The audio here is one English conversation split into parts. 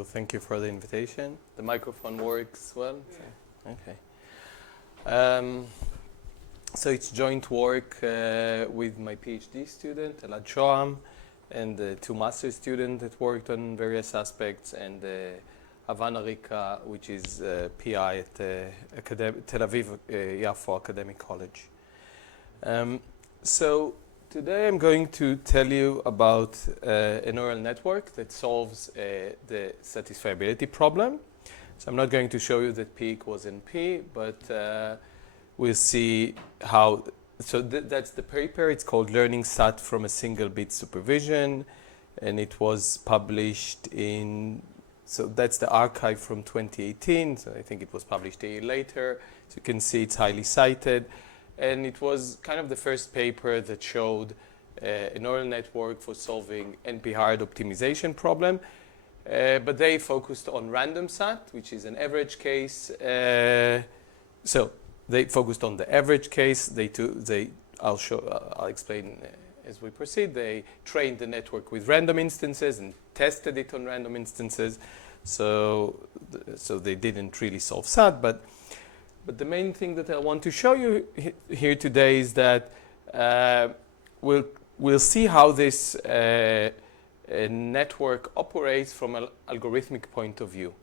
So thank you for the invitation. The microphone works well? Yeah. Okay. So it's joint work with my PhD student, Elad Shoham, and the two master students that worked on various aspects, and Havana Rika, which is PI at Tel Aviv Yafo Academic College. So today I'm going to tell you about a neural network that solves the satisfiability problem. So I'm not going to show you that P equals NP, but we'll see how. So that's the paper. It's called Learning SAT from a Single Bit Supervision, and it was published in. So that's the archive from 2018. So I think it was published a year later. So you can see it's highly cited. And it was kind of the first paper that showed a neural network for solving NP-hard optimization problem. But they focused on random SAT, which is an average case. So they focused on the average case. I'll explain as we proceed. They trained the network with random instances and tested it on random instances. So they didn't really solve SAT, but the main thing that I want to show you here today is that we'll see how this network operates from an algorithmic point of view.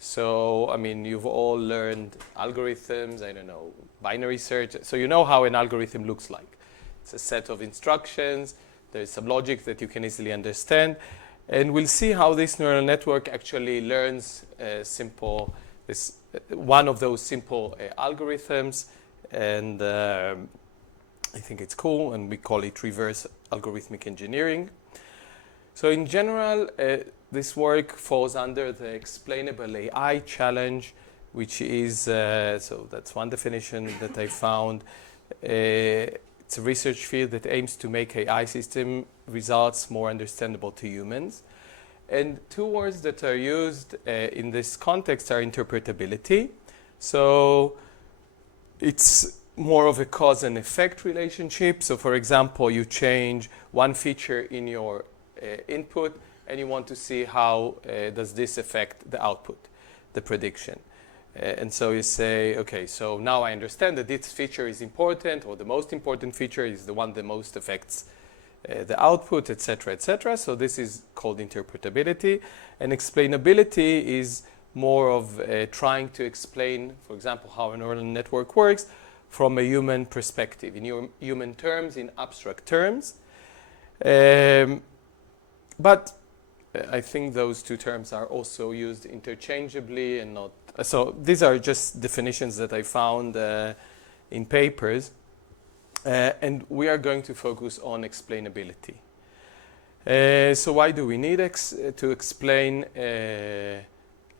So, I mean, you've all learned algorithms, I don't know, binary search. So you know how an algorithm looks like. It's a set of instructions. There's some logic that you can easily understand. And we'll see how this neural network actually learns one of those simple algorithms, and I think it's cool, and we call it reverse algorithmic engineering. So in general, this work falls under the Explainable AI challenge, which is, so that's one definition that I found. It's a research field that aims to make AI system results more understandable to humans. And two words that are used in this context are interpretability. So it's more of a cause and effect relationship. So for example, you change one feature in your input and you want to see how does this affect the output, the prediction. And so you say, okay, so now I understand that this feature is important, or the most important feature is the one that most affects the output, etc., etc. So this is called interpretability. And explainability is more of trying to explain, for example, how a neural network works from a human perspective, in human terms, in abstract terms. But I think those two terms are also used interchangeably and not. So these are just definitions that I found in papers. And we are going to focus on explainability. So why do we need to explain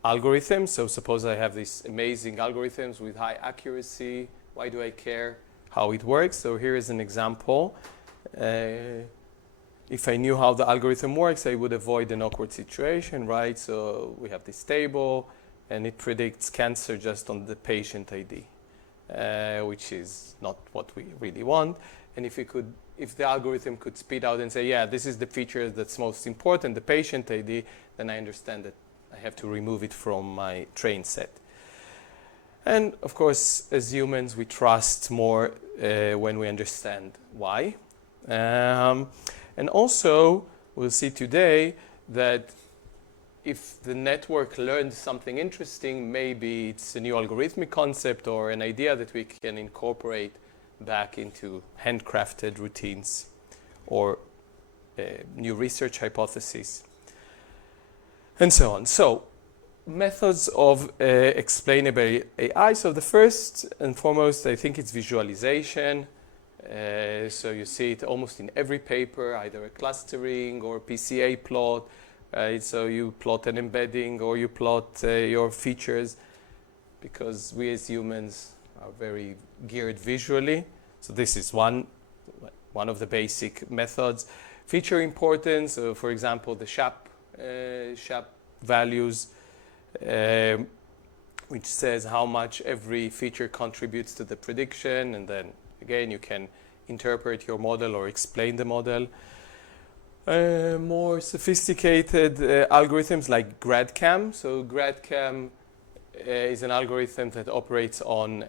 algorithms? So suppose I have these amazing algorithms with high accuracy. Why do I care how it works? So here is an example. If I knew how the algorithm works, I would avoid an awkward situation, right? So we have this table, and it predicts cancer just on the patient ID. Which is not what we really want. And if the algorithm could spit out and say, yeah, this is the feature that's most important, the patient ID, then I understand that I have to remove it from my train set. And of course, as humans, we trust more when we understand why. And also, we'll see today that if the network learned something interesting, maybe it's a new algorithmic concept or an idea that we can incorporate back into handcrafted routines or new research hypotheses, and so on. So, methods of explainable AI. So the first and foremost, I think it's visualization. So you see it almost in every paper, either a clustering or PCA plot. So you plot an embedding or you plot your features, because we as humans are very geared visually. So this is one of the basic methods. Feature importance, for example, the SHAP values, which says how much every feature contributes to the prediction, and then again you can interpret your model or explain the model. More sophisticated algorithms like GradCAM. So GradCAM is an algorithm that operates on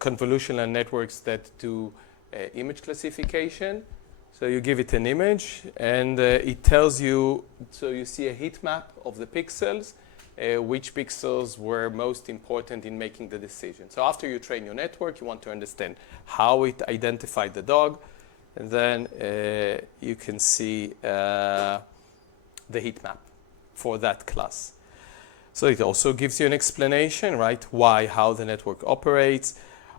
convolutional networks that do image classification. So you give it an image and it tells you, so you see a heat map of the pixels, which pixels were most important in making the decision. So after you train your network, you want to understand how it identified the dog, and then you can see the heat map for that class. So it also gives you an explanation, right? Why, how the network operates.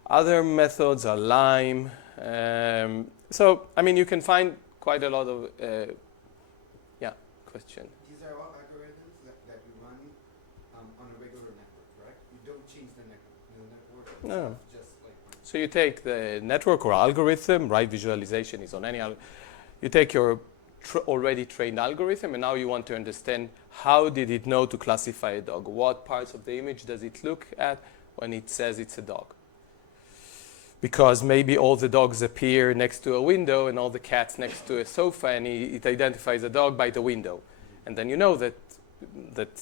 Other methods are Lime. So, I mean, you can find quite a lot of, question. These are all algorithms that you run on a regular network, correct? You don't change the network No. Just like So you take the network or algorithm, right? Visualization is on any you take your already trained algorithm, and now you want to understand how did it know to classify a dog? What parts of the image does it look at when it says it's a dog? Because maybe all the dogs appear next to a window and all the cats next to a sofa, and it identifies a dog by the window. And then you know that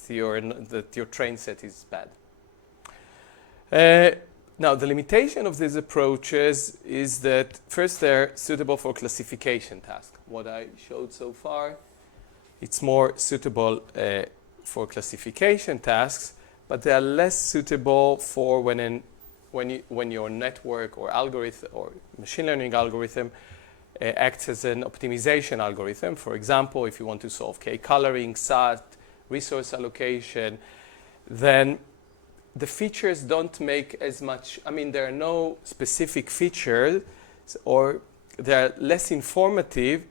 your train set is bad. Now, the limitation of these approaches is that first they're suitable for classification tasks. What I showed so far, it's more suitable for classification tasks, but they are less suitable for when your network or algorithm or machine learning algorithm acts as an optimization algorithm. For example, if you want to solve k-coloring, SAT, resource allocation, then the features don't make as much, I mean, there are no specific features, or they're less informative,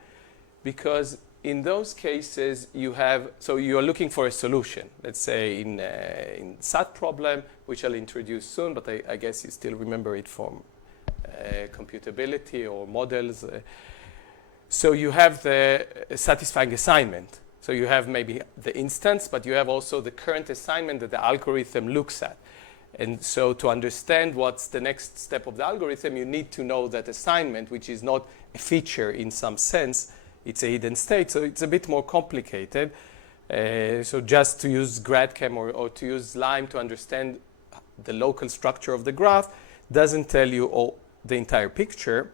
because in those cases you have, so you are looking for a solution. Let's say in SAT problem, which I'll introduce soon, but I guess you still remember it from computability or models. So you have the satisfying assignment. So you have maybe the instance, but you have also the current assignment that the algorithm looks at. And so to understand what's the next step of the algorithm, you need to know that assignment, which is not a feature in some sense, it's a hidden state. So it's a bit more complicated. So just to use GradCAM or to use Lime to understand the local structure of the graph doesn't tell you the entire picture.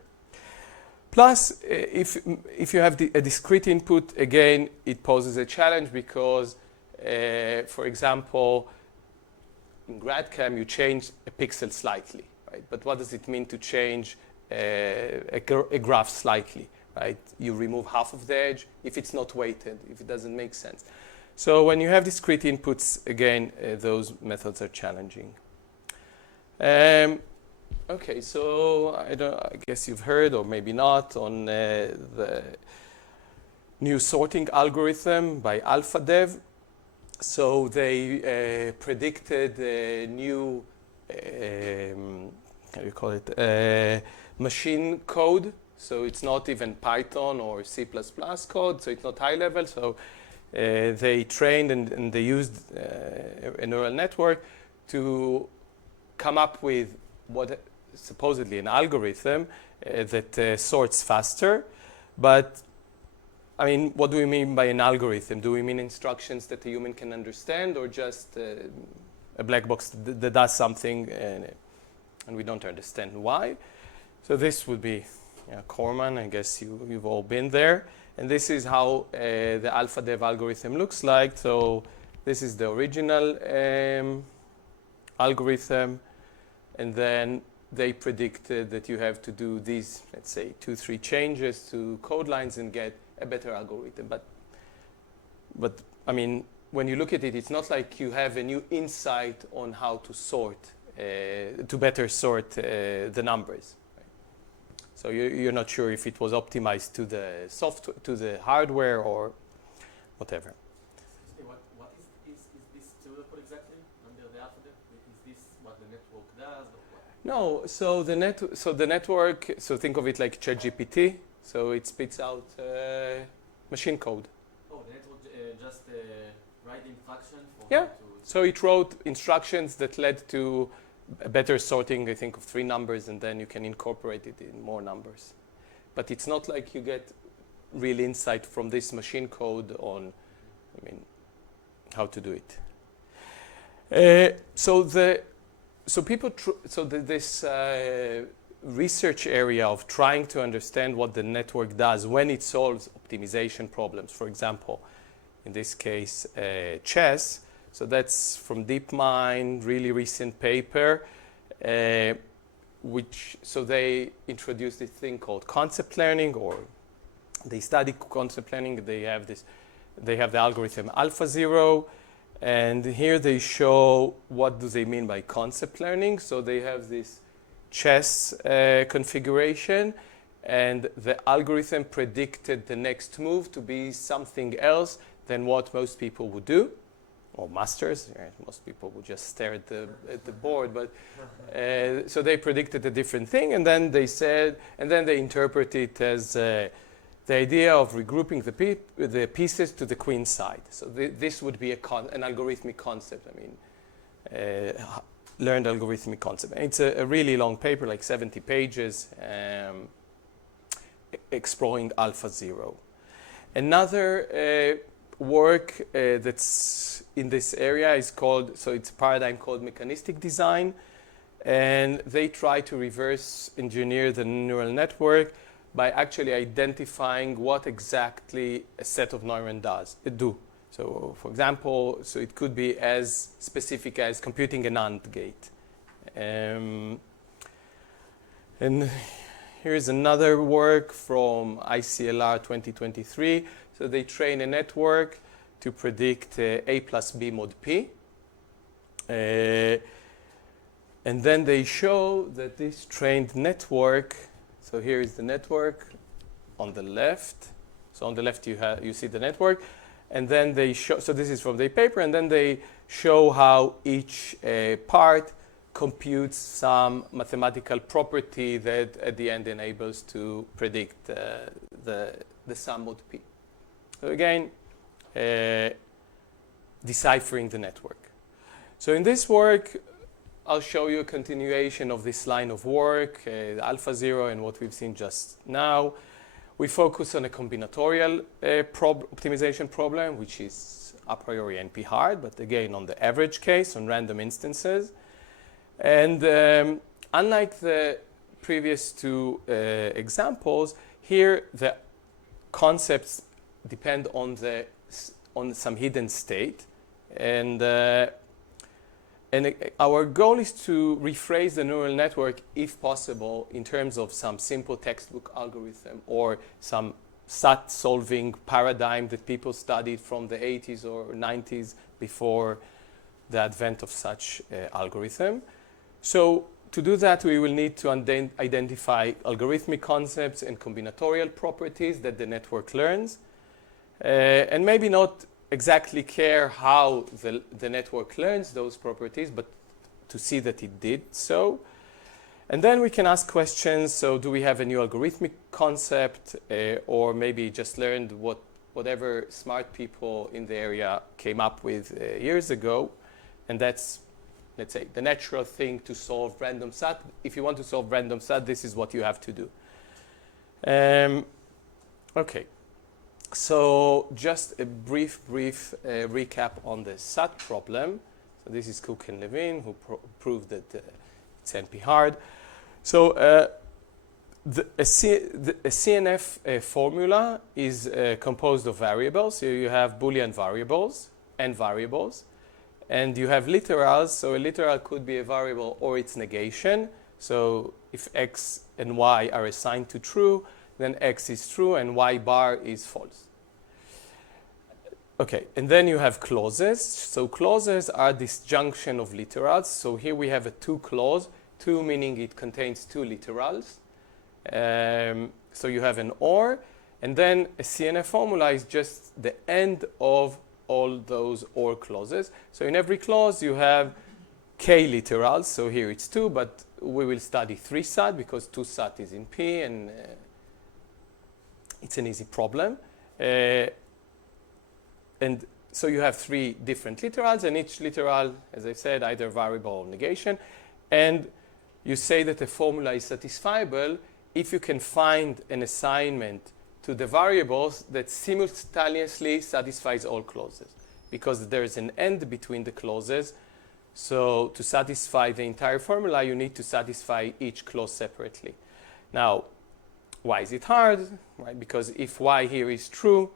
Plus, if you have a discrete input, again, it poses a challenge because, for example, in GradCAM, you change a pixel slightly, right? But what does it mean to change a graph slightly, right? You remove half of the edge if it's not weighted, if it doesn't make sense. So when you have discrete inputs, again, those methods are challenging. Okay, so I guess you've heard, or maybe not, on the new sorting algorithm by AlphaDev. So they predicted a new, how do you call it, machine code. So it's not even Python or C++ code, so it's not high level. So they trained and they used a neural network to come up with what supposedly an algorithm that sorts faster. But I mean, what do we mean by an algorithm? Do we mean instructions that a human can understand, or just a black box that does something and we don't understand why? So this would be Corman. I guess you've all been there. And this is how the AlphaDev algorithm looks like. So this is the original algorithm. And then they predicted that you have to do these, let's say, 2-3 changes to code lines and get a better algorithm. But I mean, when you look at it, it's not like you have a new insight on how to sort, to better sort the numbers. Right? So you're not sure if it was optimized to the software, to the hardware, or whatever. What is this pseudocode exactly under the AlphaDev? Is this what the network does? Or what? No, so the network, so think of it like ChatGPT. So it spits out machine code. Oh, the network just writing function for Yeah. how to... So it wrote instructions that led to a better sorting, I think, of 3 numbers, and then you can incorporate it in more numbers. But it's not like you get real insight from this machine code on, how to do it. This research area of trying to understand what the network does when it solves optimization problems, for example, in this case, chess. So that's from DeepMind, really recent paper, so they introduced this thing called concept learning, or they study concept learning. They have the algorithm AlphaZero, and here they show what do they mean by concept learning. So they have this chess configuration, and the algorithm predicted the next move to be something else than what most people would do, or masters. Most people would just stare at the board, but so they predicted a different thing, and then they interpret it as the idea of regrouping the pieces to the queen side. So this would be an algorithmic concept. Learned algorithmic concept. And it's a really long paper, like 70 pages, exploring AlphaZero. Another work that's in this area is it's a paradigm called mechanistic design, and they try to reverse engineer the neural network by actually identifying what exactly a set of neurons do. So, for example, it could be as specific as computing an AND gate. And here's another work from ICLR 2023. So they train a network to predict A plus B mod P. And then they show that this trained network, so here is the network on the left. So on the left you see the network. And then they show, so this is from the paper, and then they show how each part computes some mathematical property that at the end enables to predict the sum mod P. So again, deciphering the network. So in this work, I'll show you a continuation of this line of work, AlphaZero, and what we've seen just now. We focus on a combinatorial optimization problem, which is a priori NP hard, but again on the average case, on random instances. And unlike the previous two examples, here the concepts depend on some hidden state, and our goal is to rephrase the neural network, if possible, in terms of some simple textbook algorithm or some SAT solving paradigm that people studied from the 80s or 90s before the advent of such algorithm. So to do that, we will need to identify algorithmic concepts and combinatorial properties that the network learns, and maybe not exactly care how the network learns those properties, but to see that it did so. And then we can ask questions. So do we have a new algorithmic concept, or maybe just learned whatever smart people in the area came up with years ago? And that's, let's say, the natural thing to solve random SAT. If you want to solve random SAT, this is what you have to do. Okay. So just a brief recap on the SAT problem. So this is Cook and Levin, who proved that it's NP hard. So a CNF formula is composed of variables. So you have Boolean variables and variables. And you have literals. So a literal could be a variable or its negation. So if x and y are assigned to true, then x is true and y bar is false. Okay, and then you have clauses. So clauses are disjunction of literals. So here we have a to clause, to meaning it contains two literals. So you have an or, and then a CNF formula is just the end of all those or clauses. So in every clause you have k literals. So here it's 2, but we will study 3 SAT because 2 SAT is in P, and it's an easy problem. And so you have 3 different literals, and each literal, as I said, either variable or negation. And you say that the formula is satisfiable if you can find an assignment to the variables that simultaneously satisfies all clauses, because there is an end between the clauses. So to satisfy the entire formula, you need to satisfy each clause separately. Now, why is it hard? Right? Because if y here is true,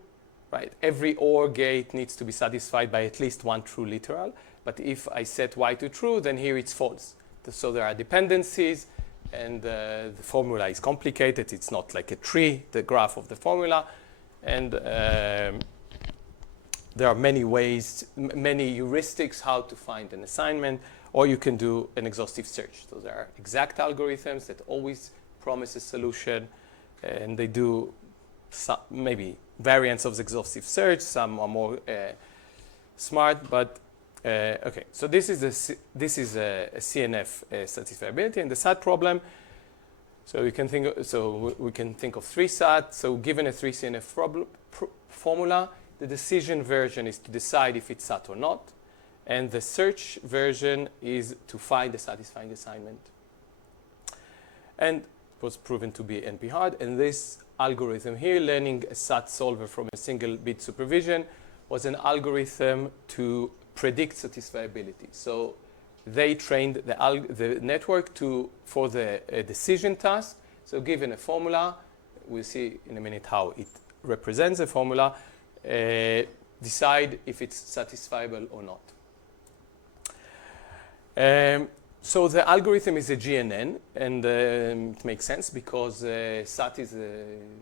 right, every OR gate needs to be satisfied by at least one true literal. But if I set y to true, then here it's false. So there are dependencies, and the formula is complicated. It's not like a tree, the graph of the formula. And there are many ways, many heuristics how to find an assignment, or you can do an exhaustive search. So there are exact algorithms that always promise a solution, and they do maybe variants of the exhaustive search. Some are more smart, but okay. So this is a CNF satisfiability, and the SAT problem. So we can think of three SAT. So given a 3 CNF formula, the decision version is to decide if it's SAT or not, and the search version is to find a satisfying assignment. And it was proven to be NP hard, and this algorithm here, learning a SAT solver from a single bit supervision, was an algorithm to predict satisfiability. So they trained the network for the decision task. So given a formula, we'll see in a minute how it represents a formula, decide if it's satisfiable or not. So the algorithm is a GNN, and it makes sense because SAT is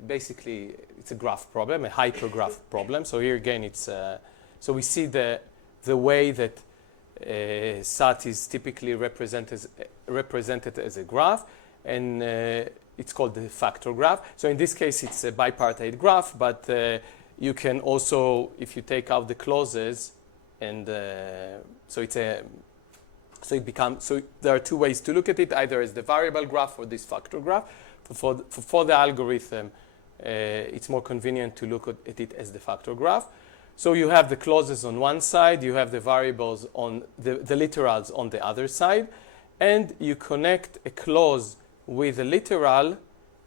basically it's a graph problem, a hypergraph problem. So here again, it's so we see the way that SAT is typically represented as a graph, and it's called the factor graph. So in this case, it's a bipartite graph, but you can also, if you take out the clauses, and so there are two ways to look at it, either as the variable graph or this factor graph. For the algorithm, it's more convenient to look at it as the factor graph. So you have the clauses on one side, you have the variables on the literals on the other side, and you connect a clause with a literal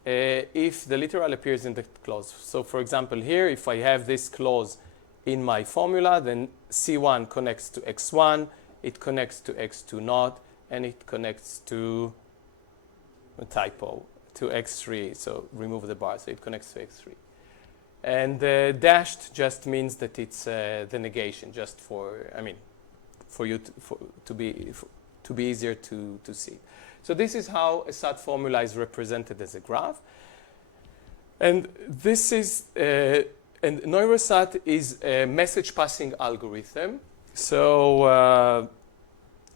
if the literal appears in the clause. So for example here, if I have this clause in my formula, then C1 connects to X1, it connects to X2 not, and it connects to a typo, to X3, so remove the bar, so it connects to X3. And dashed just means that it's the negation, just for you to be easier to see. So this is how a SAT formula is represented as a graph. And this is, and NeuroSAT is a message passing algorithm. So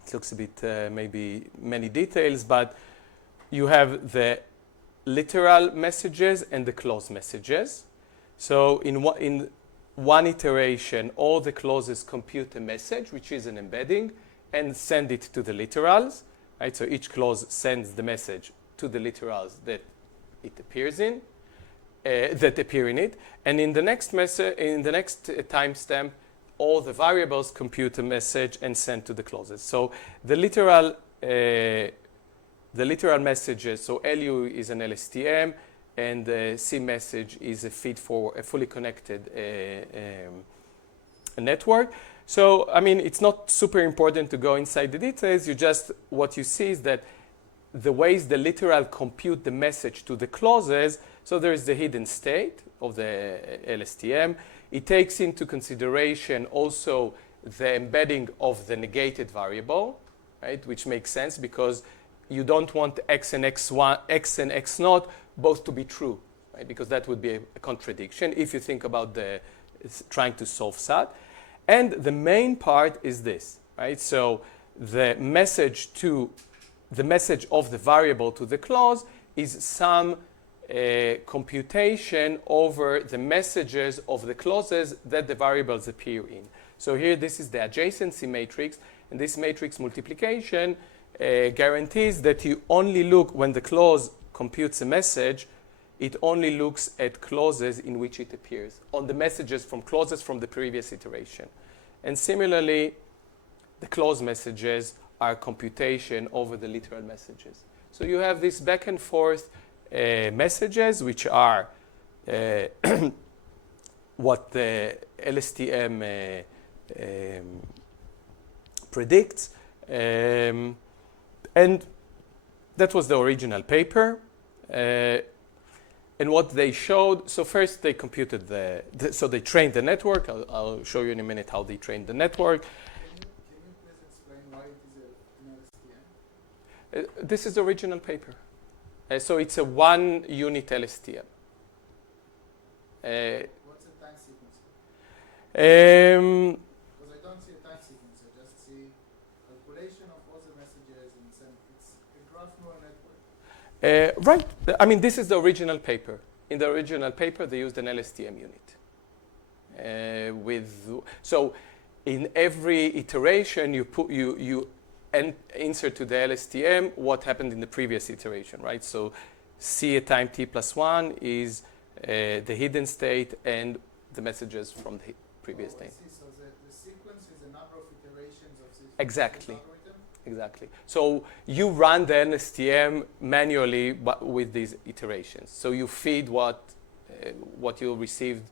it looks a bit, maybe many details, but you have the literal messages and the clause messages. So in one iteration, all the clauses compute a message, which is an embedding, and send it to the literals. Right? So each clause sends the message to the literals that it appears in, that appear in it. And in the next timestamp, all the variables compute a message and send to the clauses. So the literal messages, so LU is an LSTM, and C message is a feed for a fully connected network. So, I mean, it's not super important to go inside the details. What you see is that the ways the literal compute the message to the clauses, so there is the hidden state of the LSTM. It takes into consideration also the embedding of the negated variable, right, which makes sense because you don't want X and X1, X and X naught both to be true, right, because that would be a contradiction if you think about trying to solve SAT. And the main part is this, right? So the message of the variable to the clause is some computation over the messages of the clauses that the variables appear in. So here, this is the adjacency matrix, and this matrix multiplication guarantees that you only look when the clause computes a message. It only looks at clauses in which it appears, on the messages from clauses from the previous iteration. And similarly, the clause messages are computation over the literal messages. So you have this back and forth messages, which are what the LSTM predicts. And that was the original paper. And what they showed, so first they computed so they trained the network. I'll show you in a minute how they trained the network. Can you please explain why it is an LSTM? This is the original paper. So it's a 1 unit LSTM. What's a time sequence? Um, Because I don't see a time sequence, I just see calculation of all the messages and send. It's a graph neural network. right. I mean, this is the original paper. In the original paper, they used an LSTM unit. So in every iteration, you insert to the LSTM what happened in the previous iteration, right? So C at time t plus 1 is the hidden state and the messages from the previous I state. see. So the sequence is the number of iterations of this Exactly. algorithm? Exactly. So you run the LSTM manually but with these iterations. So you feed what you received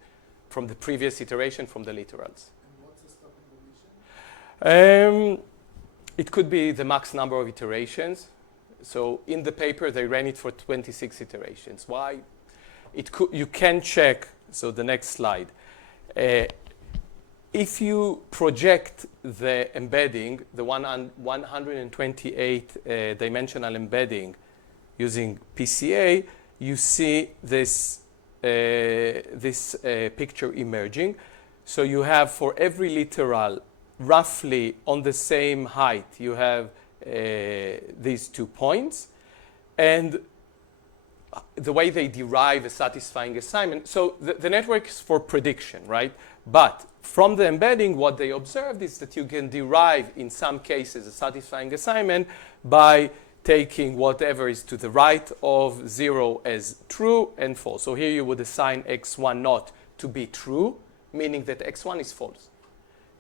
from the previous iteration from the literals. And what's the stopping condition? It could be the max number of iterations. So in the paper, they ran it for 26 iterations. Why? You can check, so the next slide. If you project the embedding, the 128 dimensional embedding using PCA, you see this picture emerging. So you have for every literal roughly on the same height, you have these 2 points. And the way they derive a satisfying assignment, so the network is for prediction, right? But from the embedding, what they observed is that you can derive, in some cases, a satisfying assignment by taking whatever is to the right of 0 as true and false. So here you would assign x1 not to be true, meaning that x1 is false.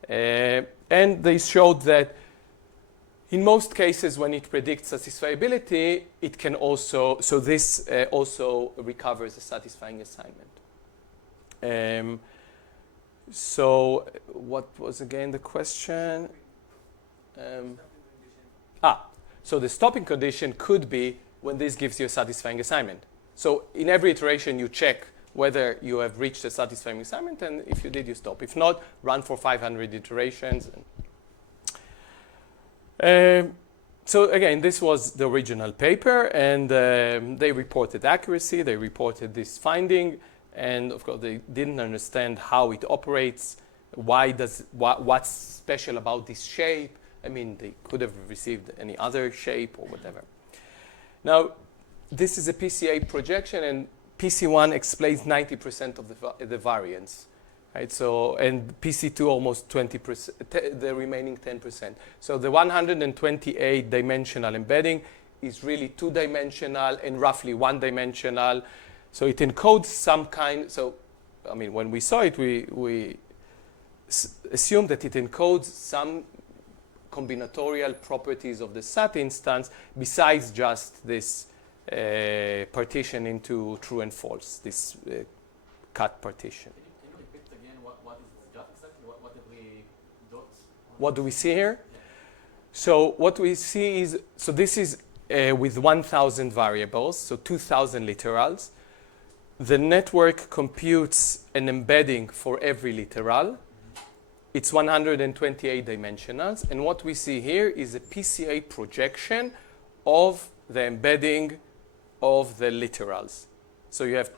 And they showed that in most cases, when it predicts satisfiability, it can also, so this also recovers a satisfying assignment. So what was again the question? So the stopping condition could be when this gives you a satisfying assignment. So in every iteration, you check whether you have reached a satisfying assignment, and if you did, you stop. If not, run for 500 iterations. So again, this was the original paper, and they reported accuracy, they reported this finding, and of course they didn't understand how it operates, what's special about this shape. I mean, they could have received any other shape or whatever. Now, this is a PCA projection, and PC1 explains 90% of the variance. Right, so, and PC2 almost 20%, the remaining 10%. So the 128 dimensional embedding is really 2-dimensional and roughly 1-dimensional. So it encodes some kind, so I mean, when we saw it, we assumed that it encodes some combinatorial properties of the SAT instance besides just this partition into true and false, this cut partition. What do we see here? Yeah. So what we see is, so this is with 1,000 variables, so 2,000 literals. The network computes an embedding for every literal. It's 128 dimensionals. And what we see here is a PCA projection of the embedding of the literals. So you have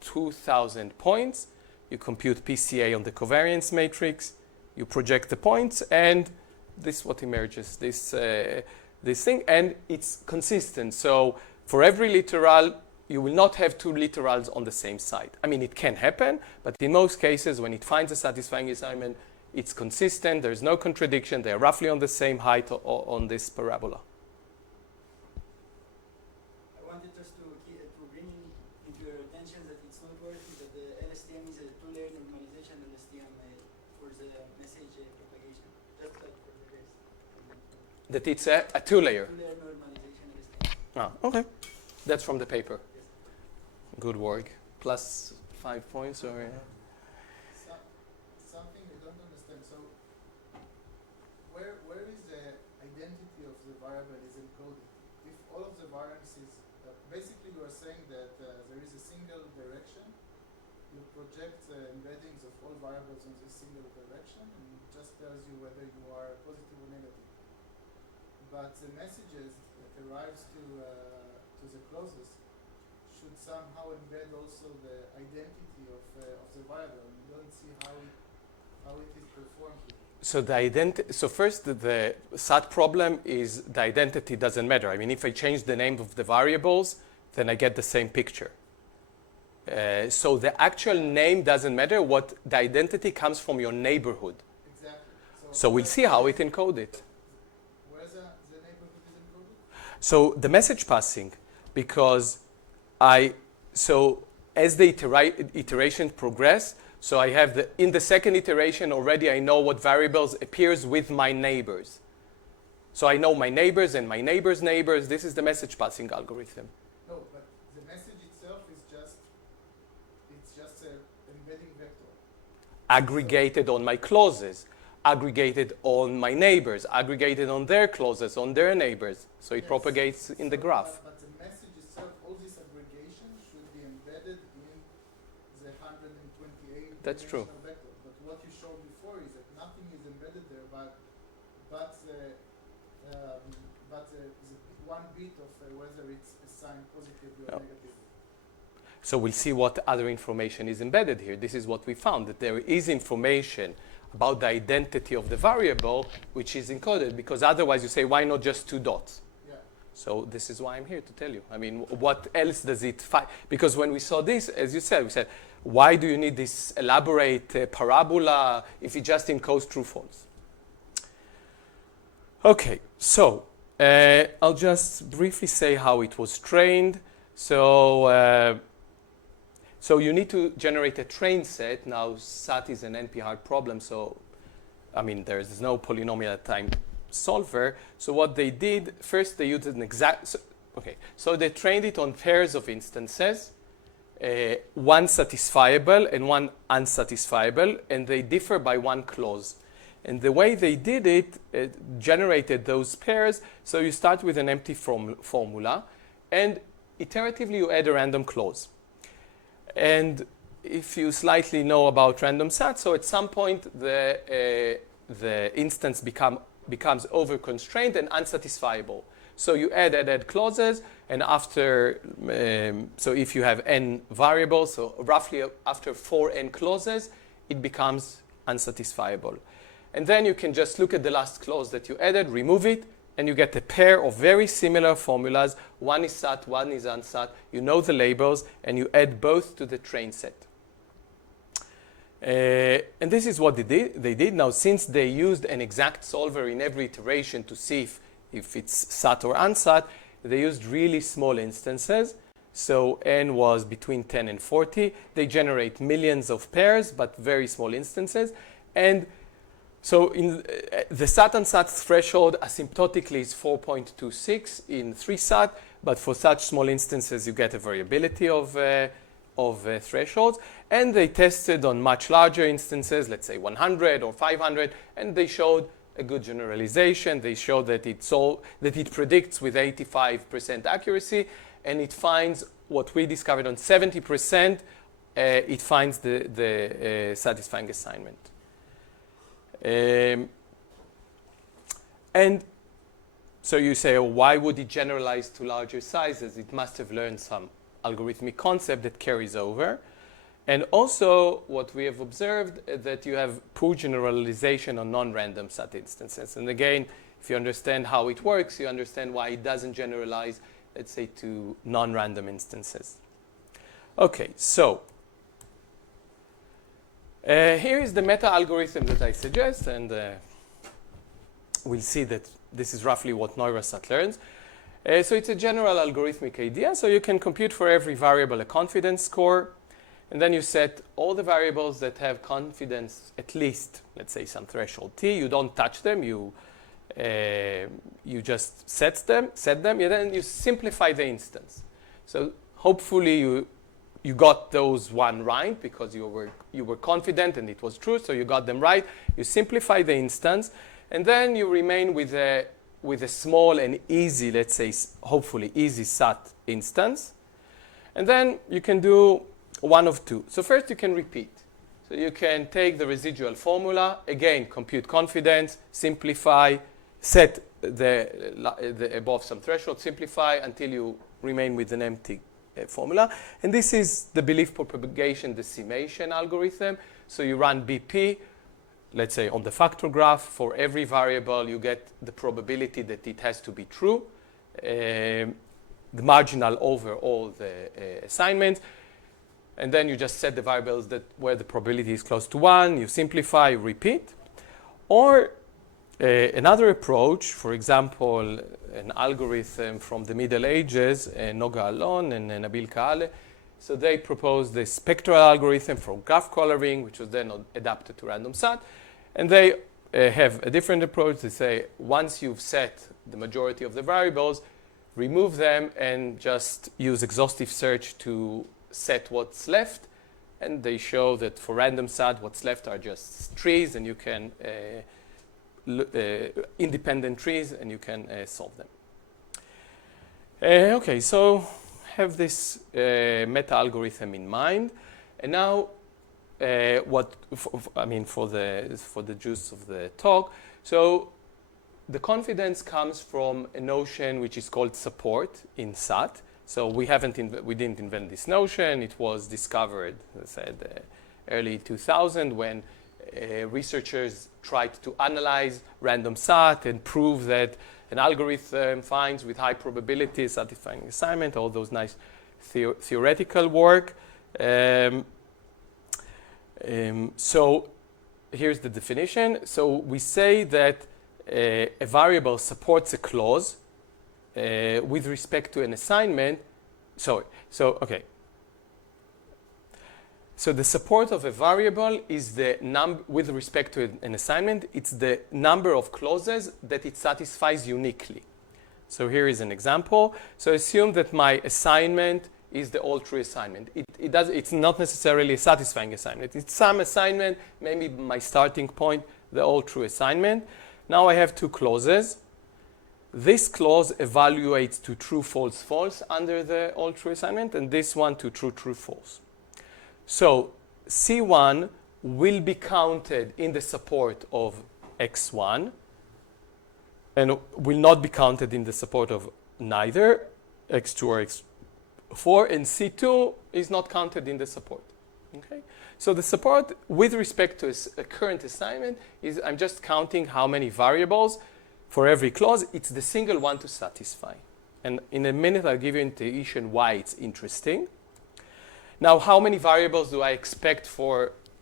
2,000 points. You compute PCA on the covariance matrix. You project the points, and this is what emerges, this thing, and it's consistent. So for every literal, you will not have 2 literals on the same side. I mean, it can happen, but in most cases, when it finds a satisfying assignment, it's consistent, there's no contradiction, they're roughly on the same height on this parabola. I wanted just to bring into your attention that it's noteworthy that the LSTM is a 2-layer normalization LSTM for the message propagation, just like for the rest. That it's a 2-layer. 2-layer normalization LSTM. Ah, okay. That's from the paper. Yes. Good work. plus 5 points, or Something I don't understand. So, where is the identity of the variable is encoded? If all of the variances, basically you are saying that there is a single direction, you project embeddings of all variables on this single direction, and it just tells you whether you are positive or negative. But the messages that arrives to the clauses should somehow embed also the identity of the variable. You don't see how it is performed. So first, the SAT problem is the identity doesn't matter. I mean, if I change the name of the variables, then I get the same picture. So the actual name doesn't matter. What the identity comes from your neighborhood. Exactly. So we'll see how it encoded. Where the neighborhood is encoded? So the message passing, because as the iteration progress, so I have in the second iteration already I know what variables appears with my neighbors. So I know my neighbors and my neighbors' neighbors. This is the message passing algorithm. No, but the message itself is just an embedding vector. Aggregated on my clauses, aggregated on my neighbors, aggregated on their clauses, on their neighbors. So it propagates in the graph. But the message itself, all this aggregation should be embedded in the 128 That's true. dimensional vector. But what you showed before is that nothing is embedded there, but the one bit of whether it's assigned positively or negatively. So we'll see what other information is embedded here. This is what we found, that there is information about the identity of the variable which is encoded, because otherwise you say, why not just 2 dots? Yeah. So this is why I'm here to tell you. I mean, what else does it find? Because when we saw this, as you said, we said, why do you need this elaborate parabola if it just encodes true false? Okay, so I'll just briefly say how it was trained. So you need to generate a train set. Now, SAT is an NP-hard problem, so, I mean, there's no polynomial time solver. So what they did, first they used an exact, so they trained it on pairs of instances, one satisfiable and one unsatisfiable, and they differ by one clause. And the way they did it, generated those pairs, so you start with an empty formula, and iteratively you add a random clause. And if you slightly know about random SAT, so at some point the instance becomes over-constrained and unsatisfiable. So you add clauses, and after, so if you have n variables, so roughly after 4 n clauses, it becomes unsatisfiable. And then you can just look at the last clause that you added, remove it, and you get a pair of very similar formulas. One is SAT, one is unsat. You know the labels, and you add both to the train set. And this is what they did. Now, since they used an exact solver in every iteration to see if it's SAT or unsat, they used really small instances. So n was between 10 and 40. They generate millions of pairs, but very small instances. And so in the SAT and SAT threshold asymptotically is 4.26 in 3SAT, but for such small instances you get a variability of thresholds. And they tested on much larger instances, let's say 100 or 500, and they showed a good generalization. They showed that it predicts with 85% accuracy, and it finds what we discovered on 70%. It finds the satisfying assignment. And so you say, oh, why would it generalize to larger sizes? It must have learned some algorithmic concept that carries over. And also, what we have observed that you have poor generalization on non-random SAT instances. And again, if you understand how it works, you understand why it doesn't generalize, let's say, to non-random instances. Okay, so here is the meta-algorithm that I suggest, and we'll see that this is roughly what NeuraSAT learns. So it's a general algorithmic idea. So you can compute for every variable a confidence score, and then you set all the variables that have confidence at least, let's say, some threshold t. You don't touch them. You just set them, and then you simplify the instance. So hopefully you you got those one right because you were confident and it was true, so you got them right. You simplify the instance, and then you remain with a small and easy, let's say, hopefully easy SAT instance. And then you can do one of two. So first you can repeat. So you can take the residual formula, again, compute confidence, simplify, set the above some threshold, simplify until you remain with an empty formula. And this is the belief propagation decimation algorithm. So you run BP, let's say on the factor graph. For every variable, you get the probability that it has to be true, the marginal over all the assignments. And then you just set the variables that where the probability is close to 1. You simplify, repeat. Or another approach, for example, an algorithm from the Middle Ages, Noga Alon and Nabil Kaale. So they proposed the spectral algorithm for graph coloring, which was then adapted to random SAT. And they have a different approach. They say once you've set the majority of the variables, remove them and just use exhaustive search to set what's left. And they show that for random SAT, what's left are just trees, and you can independent trees, and you can solve them. Okay, so have this meta algorithm in mind, and now for the juice of the talk. So the confidence comes from a notion which is called support in SAT. So we didn't invent this notion. It was discovered, as I said, early 2000 when researchers tried to analyze random SAT and prove that an algorithm finds with high probability satisfying assignment, all those nice theoretical work. So here's the definition. So we say that a variable supports a clause with respect to an assignment. So the support of a variable is the with respect to an assignment, it's the number of clauses that it satisfies uniquely. So here is an example. So assume that my assignment is the all true assignment. It's not necessarily a satisfying assignment. It's some assignment, maybe my starting point, the all true assignment. Now I have two clauses. This clause evaluates to true, false, false under the all true assignment, and this one to true, true, false. So C1 will be counted in the support of X1 and will not be counted in the support of neither X2 or X4, and C2 is not counted in the support. Okay? So the support with respect to a current assignment is I'm just counting how many variables for every clause. It's the single one to satisfy. And in a minute, I'll give you intuition why it's interesting. Now, how many variables do I expect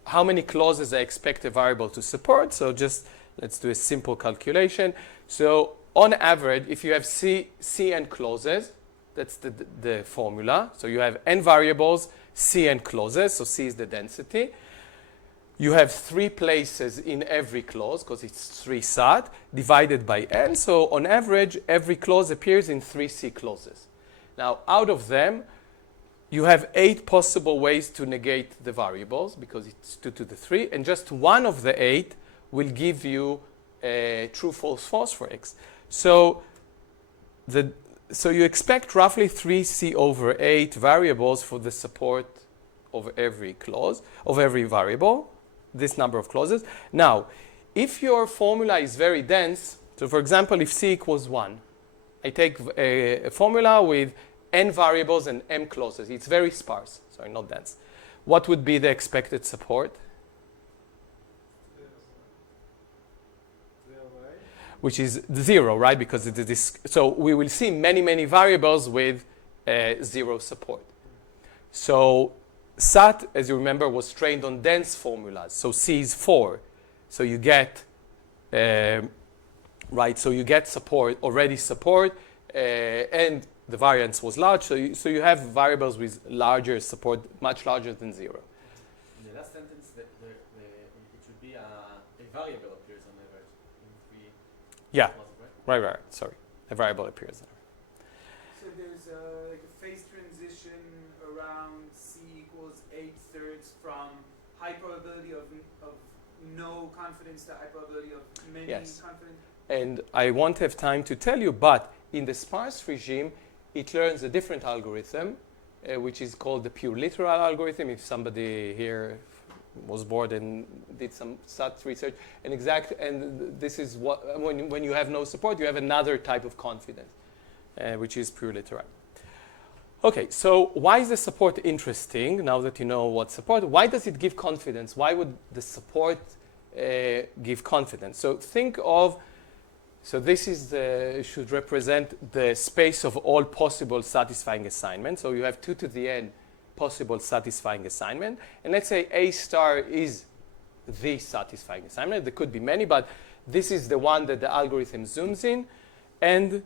how many clauses I expect a variable to support? So just let's do a simple calculation. So on average, if you have Cn clauses, that's the formula. So you have n variables, Cn clauses, so C is the density. You have 3 places in every clause, because it's 3 SAT, divided by n. So on average, every clause appears in 3 C clauses. Now, out of them, you have 8 possible ways to negate the variables, because it's 2 to the 3, and just one of the 8 will give you a true, false, false for X. So you expect roughly 3C over 8 variables for the support of every clause, of every variable, this number of clauses. Now, if your formula is very dense, so for example, if C equals 1, I take a formula with n variables and m clauses. It's very sparse, sorry, not dense. What would be the expected support? Which is 0, right? Because it is this. So we will see many, many variables with 0 support. So SAT, as you remember, was trained on dense formulas. So C is 4. So you get, right? So you get support, already support, and the variance was large. So you have variables with larger support, much larger than 0. In the last sentence, it should be a variable appears on average in 3. Yeah, Right? right. Sorry, a variable appears there. So there's like a phase transition around C equals 8/3 from high probability of no confidence to high probability of many Yes. confidence? And I won't have time to tell you, but in the sparse regime, it learns a different algorithm, which is called the pure literal algorithm. If somebody here was bored and did some such research, and this is what when you have no support, you have another type of confidence, which is pure literal. Okay, so why is the support interesting? Now that you know what support, why does it give confidence? Why would the support give confidence? So think of. So this is should represent the space of all possible satisfying assignments. So you have 2 to the n possible satisfying assignment. And let's say A star is the satisfying assignment. There could be many, but this is the one that the algorithm zooms in. And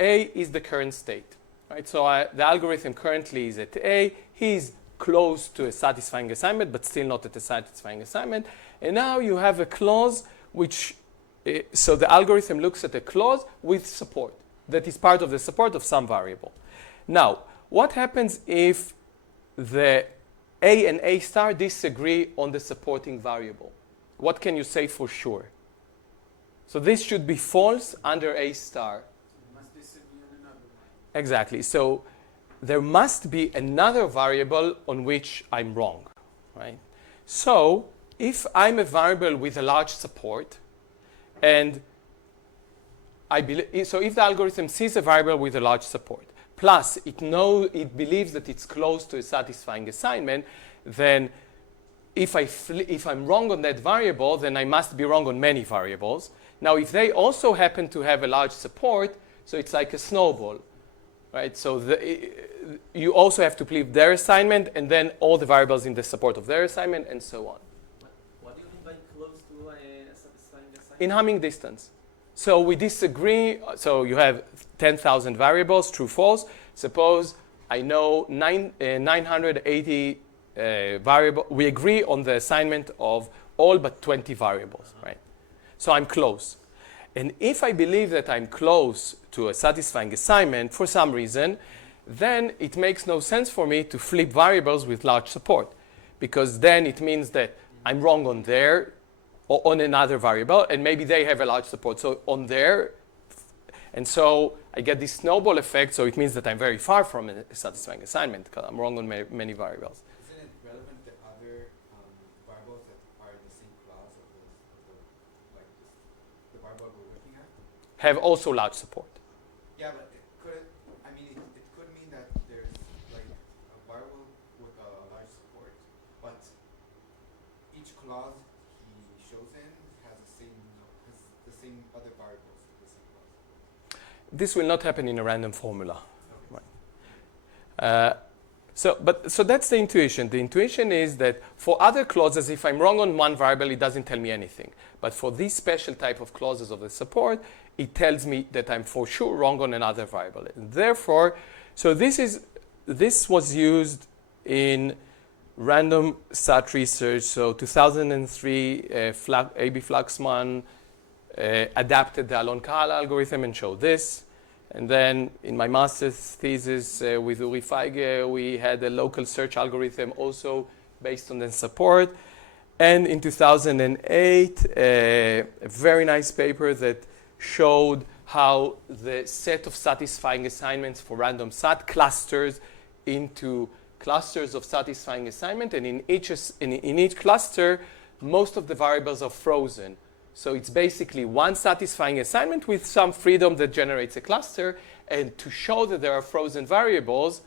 A is the current state. Right? So the algorithm currently is at A. He's close to a satisfying assignment, but still not at a satisfying assignment. And now you have a clause which so the algorithm looks at a clause with support that is part of the support of some variable. Now, what happens if the A and A star disagree on the supporting variable? What can you say for sure? So this should be false under A star. Must disagree on another one. Exactly. So there must be another variable on which I'm wrong, right? So if I'm a variable with a large support, and so if the algorithm sees a variable with a large support, plus it believes that it's close to a satisfying assignment, then if I'm wrong on that variable, then I must be wrong on many variables. Now, if they also happen to have a large support, so it's like a snowball, right? So you also have to believe their assignment, and then all the variables in the support of their assignment, and so on. What do you mean by close to a satisfying assignment? In humming distance. So we disagree. So you have 10,000 variables, true, false. Suppose I know 980 variables. We agree on the assignment of all but 20 variables, right? So I'm close. And if I believe that I'm close to a satisfying assignment for some reason, then it makes no sense for me to flip variables with large support, because then it means that I'm wrong on there or on another variable, and maybe they have a large support. So on there, and so I get this snowball effect, so it means that I'm very far from a satisfying assignment because I'm wrong on many variables. Isn't it relevant that other variables that are the same class of the variable we're looking at? Have also large support. Yeah, but it could mean that there's like a variable with a large support, but each clause he shows in has the same other variables in the same clause. This will not happen in a random formula. Right. So that's the intuition. The intuition is that for other clauses, if I'm wrong on one variable, it doesn't tell me anything. But for these special type of clauses of the support, it tells me that I'm for sure wrong on another variable. And therefore, so this was used in random SAT research. So 2003, A.B. Flaxman adapted the Alon-Kahal algorithm and showed this. And then in my master's thesis with Uri Feige, we had a local search algorithm also based on the support. And in 2008, a very nice paper that showed how the set of satisfying assignments for random SAT clusters into clusters of satisfying assignment. And in each cluster, most of the variables are frozen. So it's basically one satisfying assignment with some freedom that generates a cluster. And to show that there are frozen variables,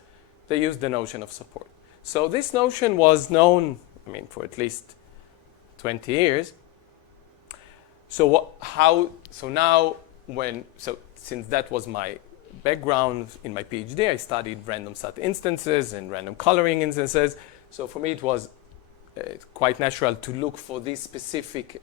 they use the notion of support. So this notion was known, for at least 20 years. So since that was my background in my PhD, I studied random SAT instances and random coloring instances. So for me, it was quite natural to look for these specific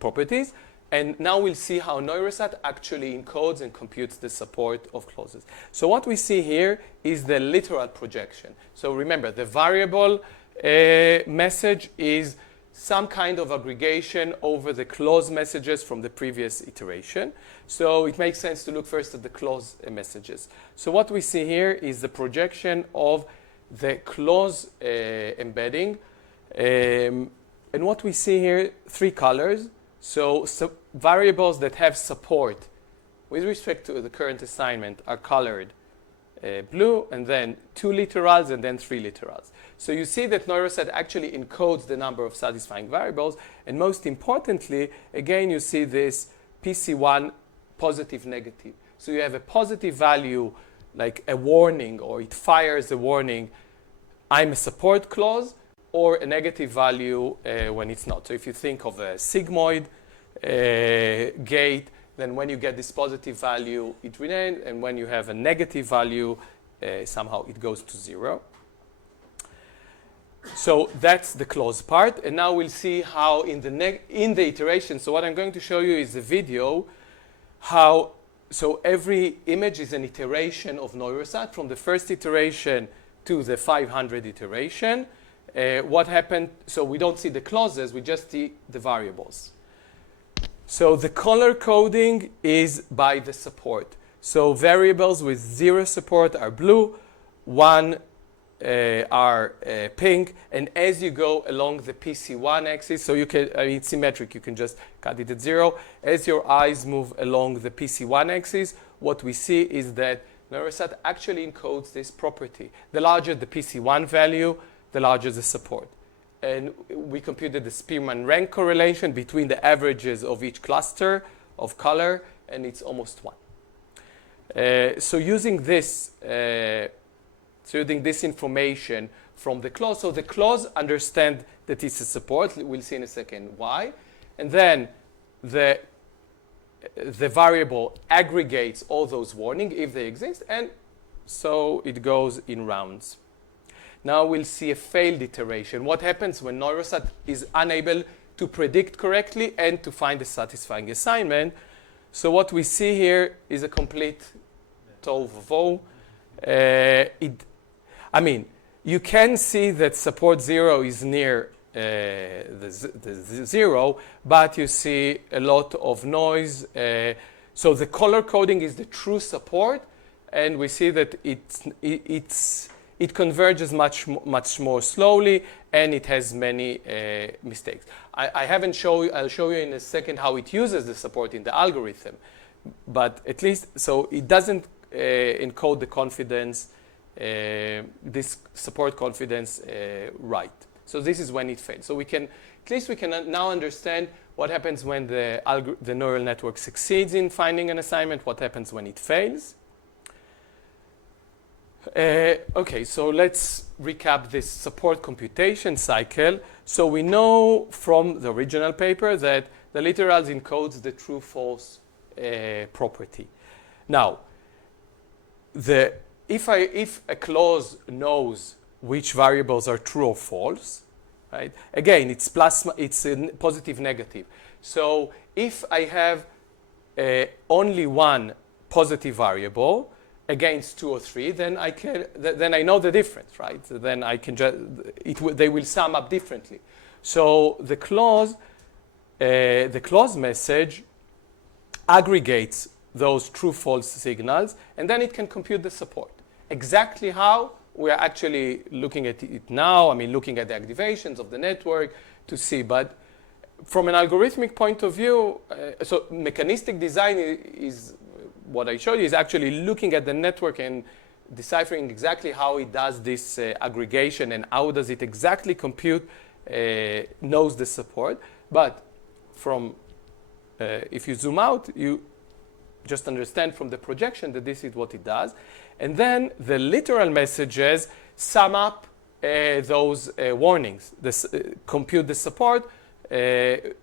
properties. And now we'll see how Neurosat actually encodes and computes the support of clauses. So what we see here is the literal projection. So remember, the variable message is some kind of aggregation over the clause messages from the previous iteration. So it makes sense to look first at the clause messages. So what we see here is the projection of the clause embedding. And what we see here, 3 colors. So variables that have support with respect to the current assignment are colored blue, and then 2 literals, and then 3 literals. So you see that Neurosat actually encodes the number of satisfying variables, and most importantly, again, you see this PC1 positive negative. So you have a positive value, like a warning, or it fires a warning, I'm a support clause, or a negative value when it's not. So if you think of a sigmoid gate, then when you get this positive value, it remains, and when you have a negative value, somehow it goes to 0. So that's the clause part, and now we'll see how in the iteration. So what I'm going to show you is a video how, so every image is an iteration of Neurosat from the first iteration to the 500 iteration. What happened, so we don't see the clauses, we just see the variables. So the color coding is by the support. So variables with 0 support are blue, 1 are pink, and as you go along the PC1 axis, so you can, it's symmetric, you can just cut it at 0. As your eyes move along the PC1 axis, what we see is that Neurosat actually encodes this property. The larger the PC1 value, the larger the support. And we computed the Spearman rank correlation between the averages of each cluster of color, and it's almost 1. So using this information from the clause, so the clause understand that it's a support. We'll see in a second why. And then the variable aggregates all those warnings if they exist, and so it goes in rounds. Now we'll see a failed iteration. What happens when Neurosat is unable to predict correctly and to find a satisfying assignment? So what we see here is a complete tohu vavohu. I mean, you can see that support 0 is near the 0, but you see a lot of noise. So the color coding is the true support, and we see that it converges much more slowly, and it has many mistakes. I haven't shown you, I'll show you in a second how it uses the support in the algorithm. But at least, so it doesn't encode the confidence, this support confidence right. So this is when it fails. So at least we can now understand what happens when the neural network succeeds in finding an assignment, what happens when it fails. Okay, so let's recap this support computation cycle. So we know from the original paper that the literals encodes the true-false property. Now, if a clause knows which variables are true or false, right? Again, it's a positive negative. So if I have only one positive variable against 2 or 3, then I know the difference, right? So then I can they will sum up differently. So the clause message aggregates those true-false signals, and then it can compute the support. Exactly how? We are actually looking at it now. I mean, looking at the activations of the network to see. But from an algorithmic point of view, so mechanistic design is what I showed you, is actually looking at the network and deciphering exactly how it does this aggregation and how does it exactly compute, knows the support. But from if you zoom out, you just understand from the projection that this is what it does. And then the literal messages sum up those warnings, compute the support,